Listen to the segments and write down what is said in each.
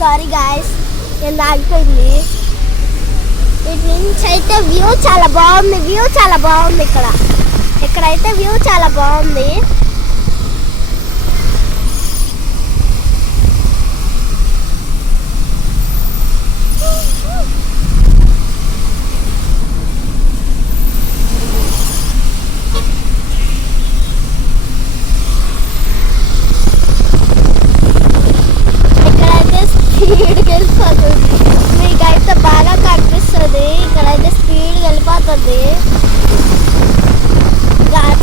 Sorry guys నేను ఆగిపోయింది. ఇటు నుంచి అయితే వ్యూ చాలా బాగుంది. ఇక్కడైతే వ్యూ చాలా బాగుంది. స్పీడ్కి వెళ్ళిపోతుంది. మీకైతే బాగా కనిపిస్తుంది. ఇక్కడైతే స్పీడ్కి వెళ్ళిపోతుంది.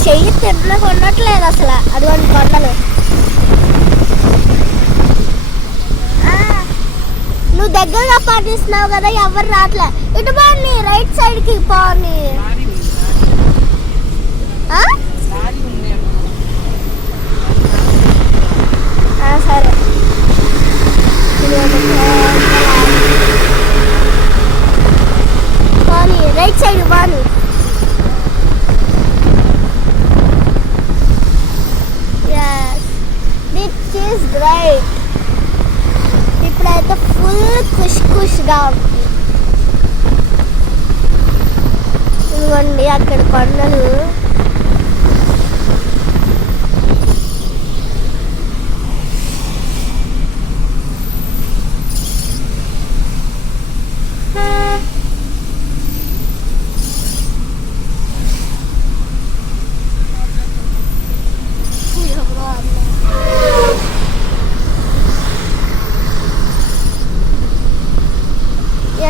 చెయ్యి తిన్నగా ఉండట్లేదు అసలు. అదిగోండి కొండలు. నువ్వు దగ్గరగా పాటిస్తున్నావు కదా, ఎవరు రావట్లే. ఇటు బాగుంది, రైట్ సైడ్కి పోని. సరే బాని, రైట్ సైడ్ బాని. This is great. ఇప్పుడైతే ఫుల్ ఖుష్గా ఉంది. ఇదిగోండి అక్కడ కొండలు.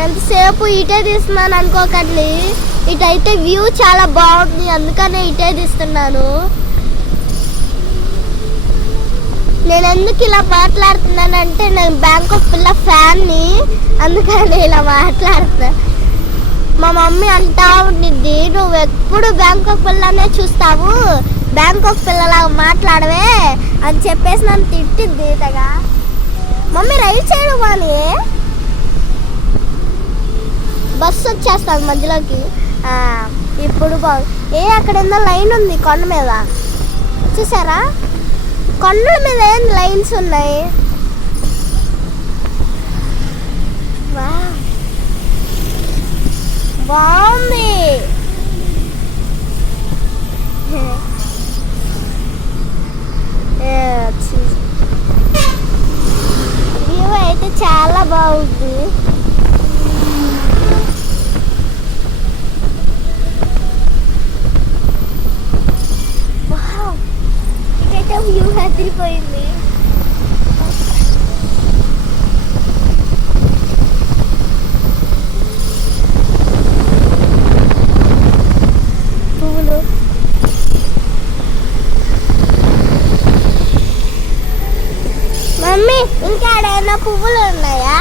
ఎంతసేపు ఇటే తీస్తున్నాను అనుకోకండి. ఇటైతే వ్యూ చాలా బాగుంది, అందుకనే ఇటే తీస్తున్నాను. నేను ఎందుకు ఇలా మాట్లాడుతున్నానంటే నేను బ్యాంకాక్ పిల్ల ఫ్యాన్ని, అందుకని ఇలా మాట్లాడుతున్నా. మా మమ్మీ అంటా ఉండిద్ది, నువ్వు ఎప్పుడు బ్యాంకాక్ పిల్లనే చూస్తావు, బ్యాంకాక్ పిల్లలాగా మాట్లాడవే అని చెప్పేసి నన్ను తిట్టిద్ది. తెగా మమ్మీ రైట్ సైడ్ కానీ బస్సు వచ్చేస్తుంది మధ్యలోకి. ఇప్పుడు అక్కడ ఏదో లైన్ ఉంది కొండ మీద, చూసారా? కొండల మీద ఏం లైన్స్ ఉన్నాయి. బాగుంది. వ్యూ అయితే చాలా బాగుంది. ఇదైతే వ్యూ అదిరిపోయింది. పువ్వులు మమ్మీ ఇంకా ఏమైనా పువ్వులు ఉన్నాయా?